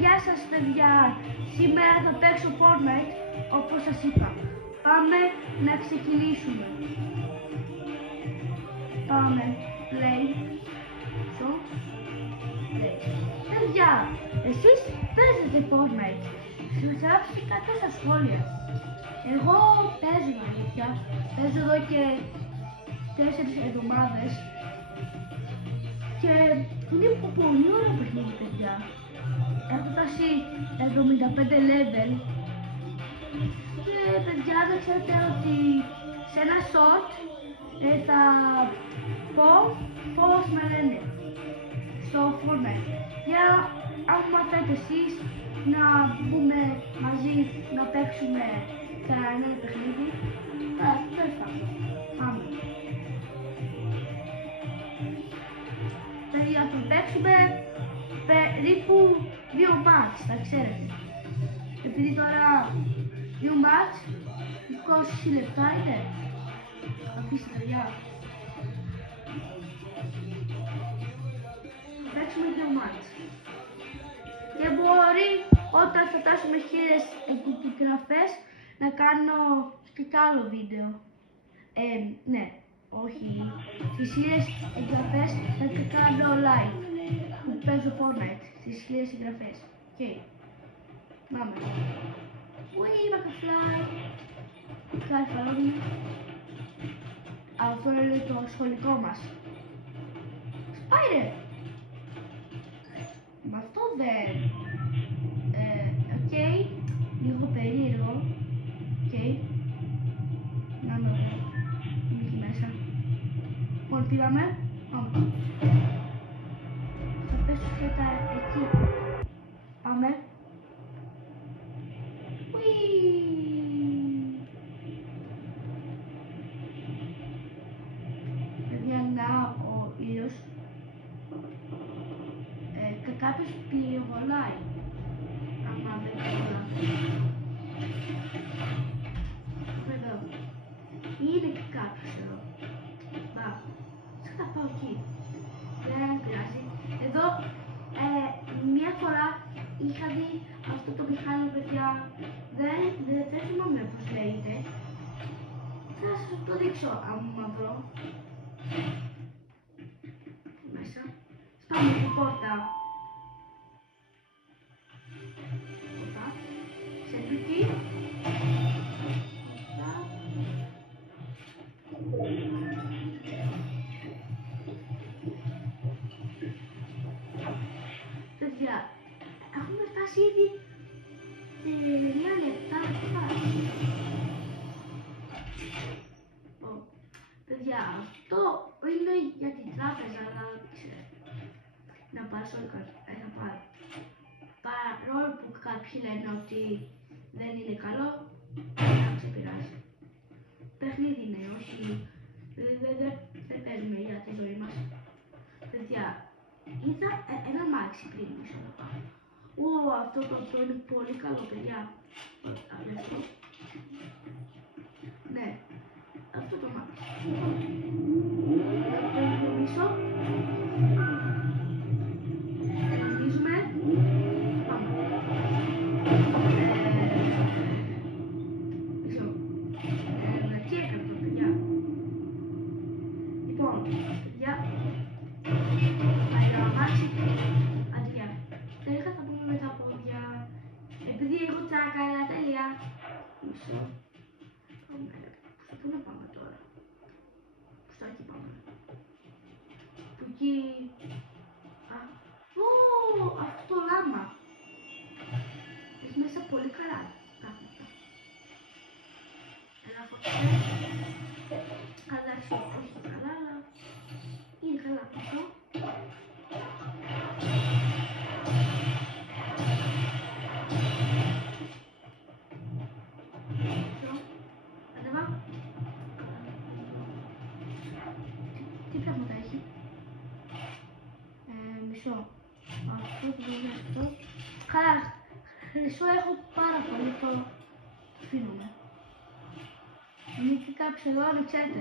Γεια σας παιδιά, σήμερα θα παίξω Fortnite όπως σας είπα. Πάμε να ξεκινήσουμε. Πάμε, play, play. Παιδιά, εσείς παίζετε Fortnite, σας γράψτε κάτω στα σχόλια. Εγώ παίζω αλήθεια, παίζω εδώ και 4 εβδομάδες και είναι πολύ ωραίο παιχνίδι παιδιά. Έχω φτάσει 75 level και παιδιά δεν ξέρετε ότι σε ένα short θα πω πώς με λένε στο Fortnite. Για άμα θέλετε εσείς να μπούμε μαζί να παίξουμε κανένα παιχνίδι, πάμε. Παιδιά θα παίξουμε περίπου 2 μάτς, θα ξέρετε. Επειδή τώρα 2 μάτς, 20 λεπτά είναι. Αφήστε παιδιά. Θα παίξουμε 2 μάτς. Και μπορεί όταν θα φτάσουμε 1000 εγγραφές να κάνω και κι άλλο βίντεο. Ναι, όχι. Στις 1000 εγγραφές θα κάνω live που παίζω Fortnite. Στις 1000 εγγραφές. Οκ. Πάμε. Ουί, μακαφλάι. Καρφαλόνι. Αυτό είναι το σχολικό μας. Σπάει ρε. Μα αυτό δεν. Οκ. Λίγο περίεργο. Οκ. Να με εκεί μέσα. Λοιπόν, πήγαμε. Πάμε. Θα πέσω και τα εκεί. Πάμε. Ουί. Παιδιά, να ο ήλιος. Και κάποιος πυροβολάει. Άμα δεν ξέρω. Εδώ. Είναι και κάποιος εδώ. Μπα. Θα πάω εκεί. Δεν πειράζει. Εδώ μία φορά είχα δει αυτό το μηχάνημα παιδιά. Δεν θυμάμαι πώς λέγεται. Θα σας το δείξω άμα βρω. Μέσα. Σπάμε την πόρτα. Οπα. Σε εκεί. Παιδιά, έχουμε φτάσει ήδη 9 λεπτά. Παιδιά, αυτό είναι για την τράπεζα, αλλά ξέρετε. Να πάρω όλοι θα πάρω. Παρόλο που κάποιοι λένε ότι δεν είναι καλό, δεν ξεπειράζει. Παιχνίδι είναι, όχι. Δεν παίζουμε για τη ζωή μας. Παιδιά, είδα ένα μάξι πριν, μισό λεπτό. Αυτό είναι πολύ καλό, παιδιά. Αυτό. Ναι, αυτό το μάξι. Το μισό. Ελπίζουμε. Πάμε. Μισό. Τι έκανε το, παιδιά. Λοιπόν, παιδιά. Παλιά μάξι. Αντιά. Τελικά θα πούμε με τα πόδια. Επειδή έχω τσάκα, αλλά τέλεια. Μισό. Πού να πάμε τώρα. Πού εκεί πάμε. Που εκεί. Αυτό το λάμα. Έχει μέσα πολύ καλά πράγματα. Ένα φωτιά. Αλλά όχι καλά, αλλά είναι καλά αυτό. Τι πράγματα έχει. Μισό. Αυτό που είναι αυτό. Καλά, χρυσό έχω πάρα πολύ, το αφήνουμε. Μήπως κάποιος εδώ να ξέρετε.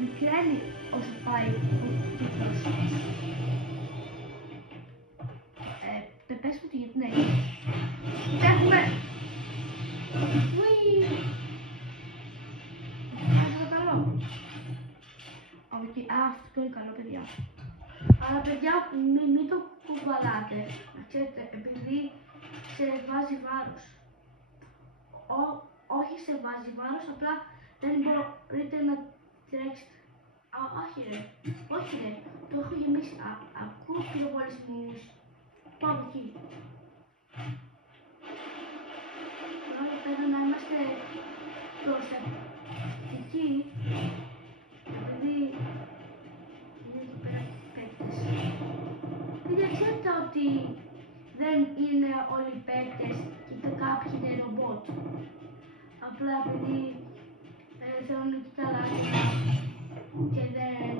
Μικραίνει όσο πάει ο κύκλος. πες μου τι γίνεται, ναι. Έχουμε... Ουί! Αυτό καλό. Αυτό είναι καλό, παιδιά. Αλλά παιδιά, μην το κουβαλάτε, να ξέρετε, επειδή σε βάζει βάρος. Όχι σε βάζει βάρος, απλά δεν μπορείτε να τρέξετε. Όχι ρε, το έχω γεμίσει. Ακούω πυροβολισμούς. Πάω εκεί. Τώρα πρέπει να είμαστε προσεκτικοί, επειδή είναι εδώ πέρα παίκτες. Δεν ξέρετε ότι δεν είναι όλοι παίκτες και κάποιοι είναι ρομπότ. Απλά επειδή θέλουν να κοιταλάσουν και δεν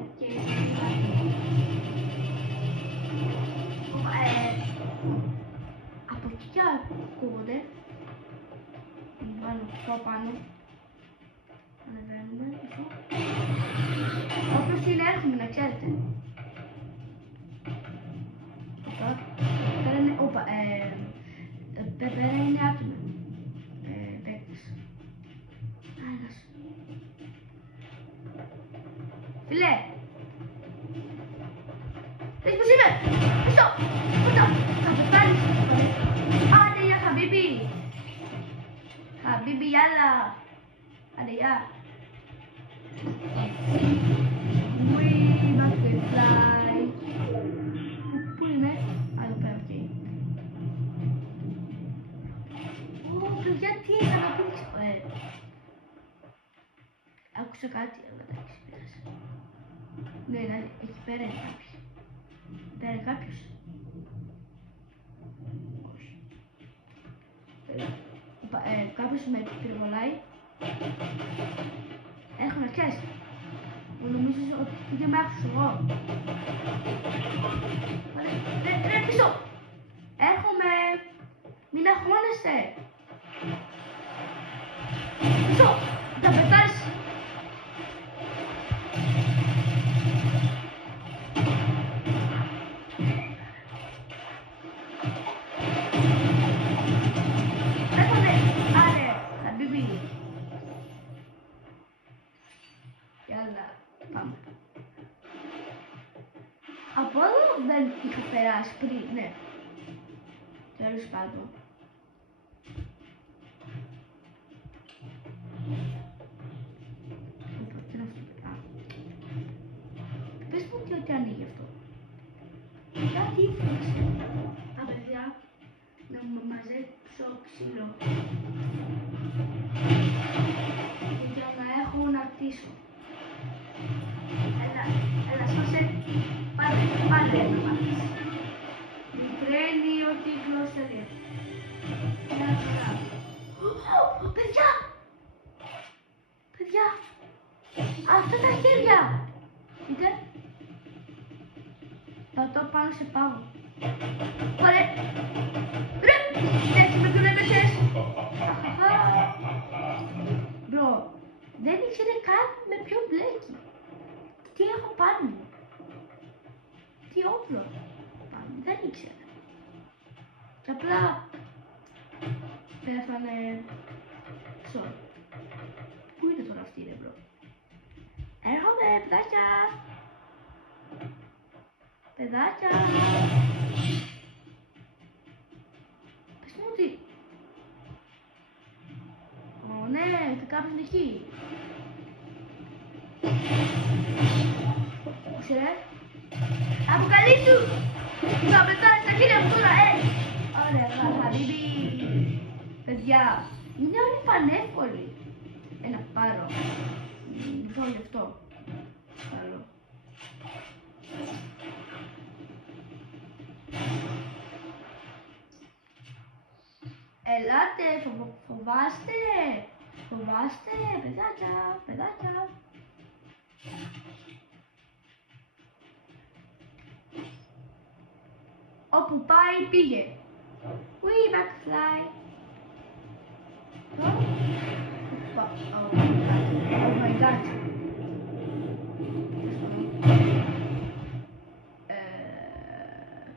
από εκεί και ακούγονται. Βάλω αυτό πάνω. Ανεβαίνουμε εδώ. Όποιος είναι έρχομαι να ξέρετε. Πέρα είναι άτομα. Παίκτες. Ένας. Φιλέ! Δες πως είμαι! Πίσω! Πίσω! Θα πεθάνεις! Άντε για Χαμπίμπι! Χαμπίμπι, γιάλα! Άντε γεια! We must fly! Πού είμαι? Εδώ πέρα, οκ. Παιδιά, τι έκανα, πήξω. Άκουσα κάτι, εντάξει, πέρασε. Ναι, εκεί πέρα είναι κάποιος. Πέρα είναι κάποιος. Όχι. Κάποιος με πυροβολάει. Έχω να ξέρεις. Μου νομίζεις ότι δεν με άκουσες εγώ. Ρε πίσω. Έρχομαι. Μην αγχώνεσαι. Πίσω. Θα πετάς. Πάμε. Από εδώ δεν είχα περάσει πριν, ναι. Τέλος πάντων. Τι είναι αυτό? Πες μου τι ανοίγει αυτό. Κάτι ήθελες. Παιδιά, να μαζέψω ξύλο. Για να έχω να κτίσω. Έλα, σώσε. Πάλι να μάθεις. Μικραίνει ότι η γλώσσα λέει. Έλα, καλά. Παιδιά! Παιδιά! Αυτά τα χέρια! Δείτε. Πατώ πάνω σε πάγο. Ωραία! Ρε! Έτσι με δουλεύεσες! Μπρο, δεν ήξερε καν με ποιον μπλέκει. Τι έχω πάνω μου. Τι όπλο πάνω μου. Δεν ήξερα. Και απλά πέθανε. Sorry. Πού είναι τώρα αυτή ρε μπρο? Έρχομαι παιδάκια. Παιδάκια. Πες μου ότι. Ω ναι, και κάποιος είναι εκεί. Ξέρε. Αποκαλύψου! Θα πετάει στα χέρια μου τώρα, Ωραία, Χαμπίμπι. Παιδιά, είναι όλοι πανεύκολοι. Ένα πάρω. Λοιπόν, γι' αυτό. Καλό. Ελάτε, φοβάστε. Φοβάστε, παιδάκια, παιδάκια. Όπου πάει πήγε. We McFly. Oh my god.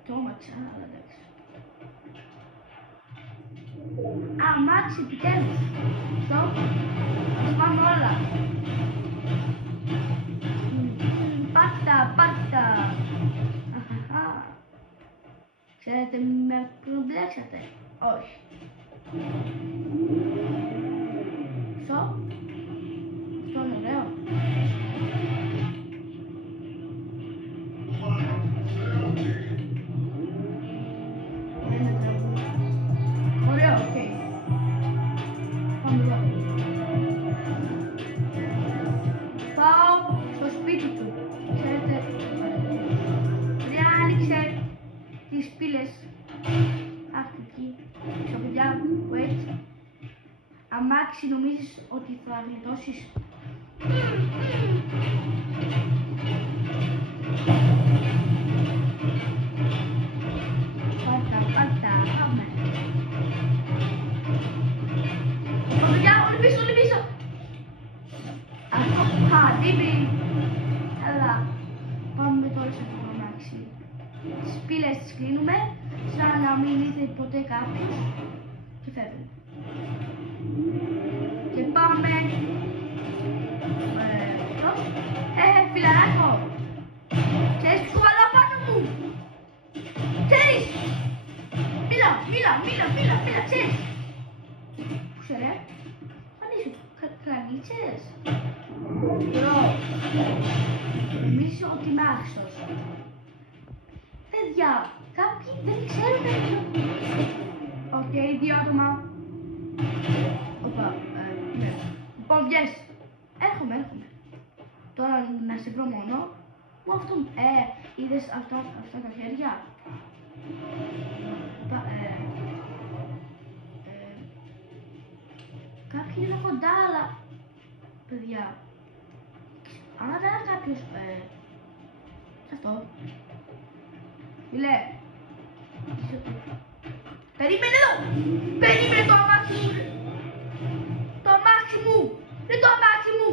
Το έμαξα, αλλά εντάξει. αμάξι επιτέλους. Στοπ. Ας πάμε όλα. Πάτα. Ξέρετε, με προμπλέξατε. Όχι. Αυτό είναι ωραίο. Ωραίο, οκ. Πάμε εδώ. Πάω στο σπίτι του. Ξέρετε, άνοιξε τις πύλες. Εκεί, στο παιδιά που έτσι. Αμάξι νομίζεις ότι θα γλιτώσεις. Πάτα, πάμε. Παιδιά, όλοι πίσω. Αυτό, χαδίμι. Έλα, πάμε τώρα σε αυτό το αμάξι. Τις πύλες τις κλείνουμε, σαν να μην ήρθε ποτέ κάποιος και φεύγουμε. Και πάμε. Φιλαράκο, ξέρεις τι κουβαλά πάνω μου? Ξέρεις? Μίλα, ξέρεις? Πού είσαι ρε? Ανήσου, κρανίτσες? Μπρο, νομίζω ότι είμαι άχρηστος. Παιδιά, κάποιοι δεν ξέρουν οκ, 2 άτομα. Οπα, ναι. Λοιπόν, βγες. Έρχομαι. Τώρα να σε βρω μόνο. Μου αυτό, είδες αυτά τα χέρια. Κάποιοι είναι εδώ κοντά, αλλά παιδιά, αν δεν είναι κάποιος, αυτό. Φίλε, περίμενε εδώ! Περίμενε το αμάξι μου! Το αμάξι μου! Είναι το αμάξι μου!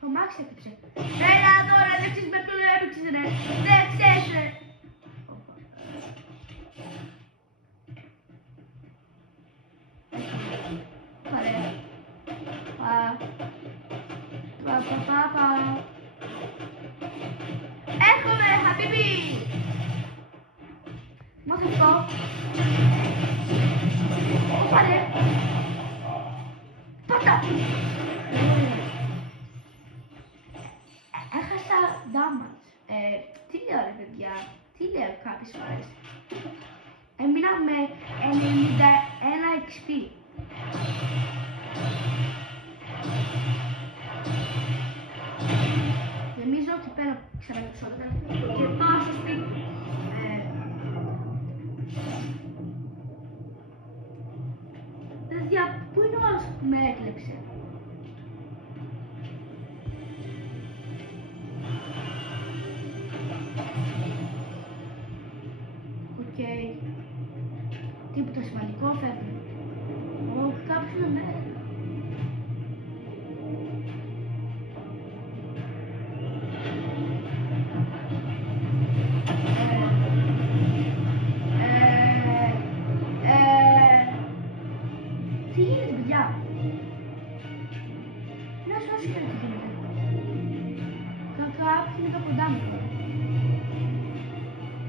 Το αμάξι έκρυψε. Έλα τώρα, δεν ξέρεις με ποιον έπαιξες ρε! Δεν ξέρεις ρε! Πάρε. Πα. Έρχομαι, χαμπίμπι! Μάθε αυτό. Πάρε. Πάτα. Έχασα damage. Τι λέω ρε παιδιά, τι λέω κάποιες φορές. Έμεινα με 91 XP. Νομίζω ότι παίρνω ξανά περισσότερα και πάω στο σπίτι. Παιδιά, πού είναι ο άλλος που με έκλεψε? Οκ. Τίποτα σημαντικό, φεύγει. Κάποιος με έκλεψε. Τι γίνεται, παιδιά? Να σου άσχερα τι γίνεται. Κάποιοι είναι εδώ κοντά μου.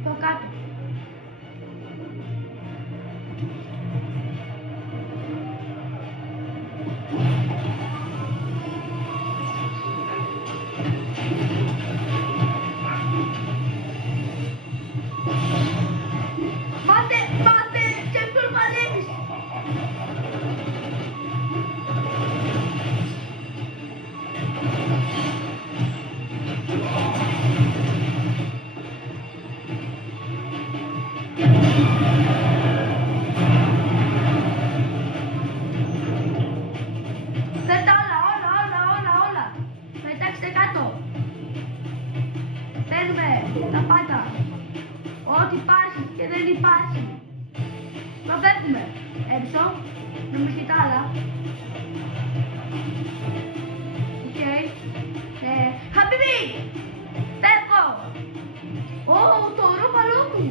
Το κάτω. Πάτε, και ποιον παλεύεις? Πέτα όλα. Πετάξτε κάτω. Παίρνουμε τα πάντα. Ό,τι υπάρχει και δεν υπάρχει. Το φεύγουμε. Έξω. Νομίζω τα άλλα. Οκ. Χαμπίμπι! Φεύγω! Το ρόπαλό μου.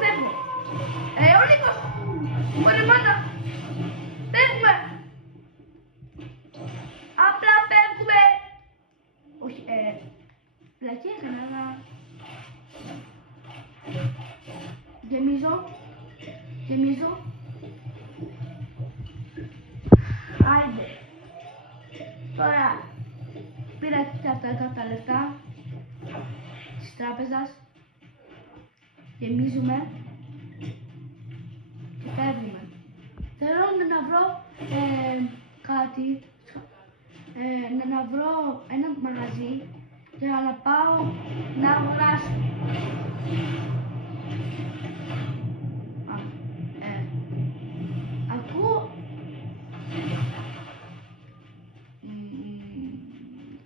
Φεύγω. Ο Νίκος! Ωραία μάνα. Φεύγουμε. Απλά φεύγουμε. Όχι, πλακή έκανα, αλλά... Γεμίζω. Άιντε. Τώρα πήρα και αυτά τα λεφτά της τράπεζας. Γεμίζουμε και φεύγουμε. Θέλω να βρω κάτι, να βρω ένα μαγαζί για να πάω να αγοράσω. Ακούω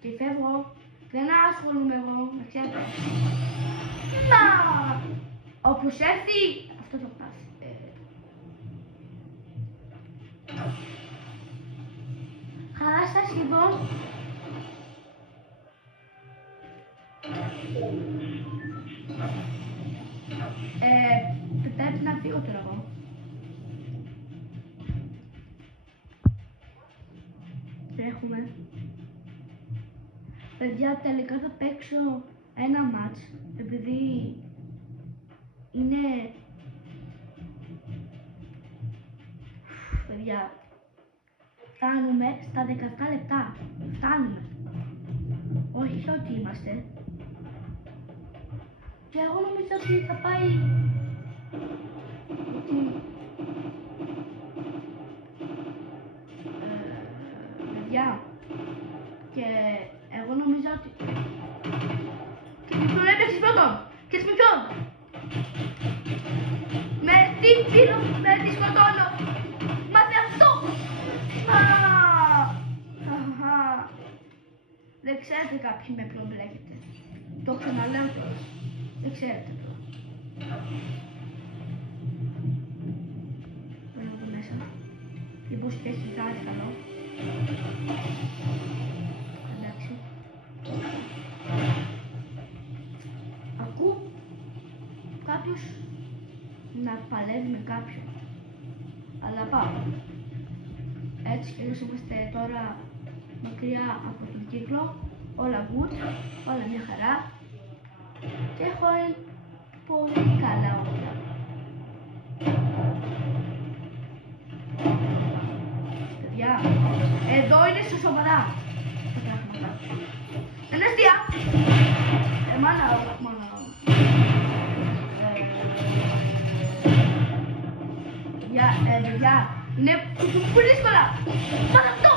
και φεύγω. Δεν ασχολούμαι εγώ, να ξέρετε. Να! Όπως έρθει, αυτό το πάθει. Χαλάσα σχεδόν. Πρέπει να φύγω τώρα εγώ. Τρέχουμε. Παιδιά, τελικά θα παίξω ένα μάτς, επειδή είναι... Παιδιά, φτάνουμε στα 17 λεπτά. Φτάνουμε. Όχι ότι είμαστε. Και εγώ νομίζω ότι θα πάει... Παιδιά, και εγώ νομίζω ότι... Και τι τον έπαιξες πρώτον! Και με ποιον! Με τι φίλο με τη σκοτώνω! Μα σε αυτό! Δεν ξέρετε κάποιοι με ποιον μπλέκετε. Το ξαναλέω τώρα. Δεν ξέρετε τώρα. Πρέπει να δω μέσα. Λοιπόν, και έχει κάτι καλό. Εντάξει. Ακούω κάποιος να παλεύει με κάποιον. Αλλά πάω. Έτσι κι αλλιώς είμαστε τώρα μακριά από τον κύκλο. Όλα good, όλα μια χαρά. Και έχω πολύ καλά όλα. Παιδιά, εδώ είναι στο σοβαρά τα πράγματα. Είναι αστεία. Μάνα. Παιδιά, είναι πολύ δύσκολα. Μάνα αυτό.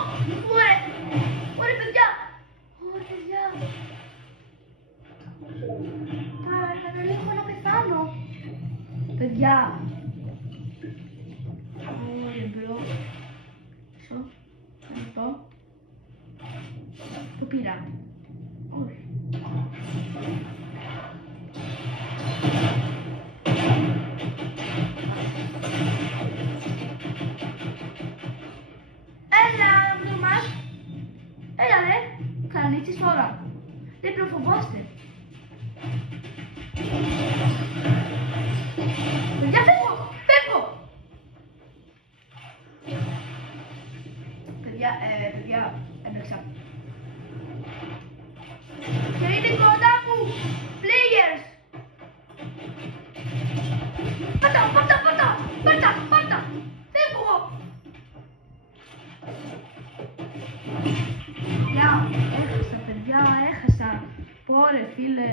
Ωραία παιδιά. Καταλήγω να πεθάνω. Παιδιά. Ωραία μπρο. Αυτό. Το πήρα. Όχι. Έλα μπρομάς. Έλα ρε. Κανίτσις τώρα. Δεν προφοβάστε. Παιδιά φεύγω. Παιδιά, έπαιξα. Και είναι κοντά μου. Players. Πάρτα. Φεύγω. Παιδιά, έχασα. Πόρε φίλε.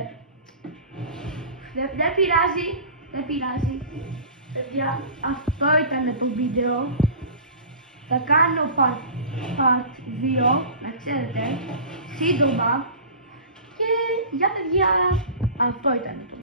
Δεν πειράζει. Παιδιά, αυτό ήταν το βίντεο. Θα κάνω part 2, να ξέρετε, σύντομα. Και για παιδιά, αυτό ήταν το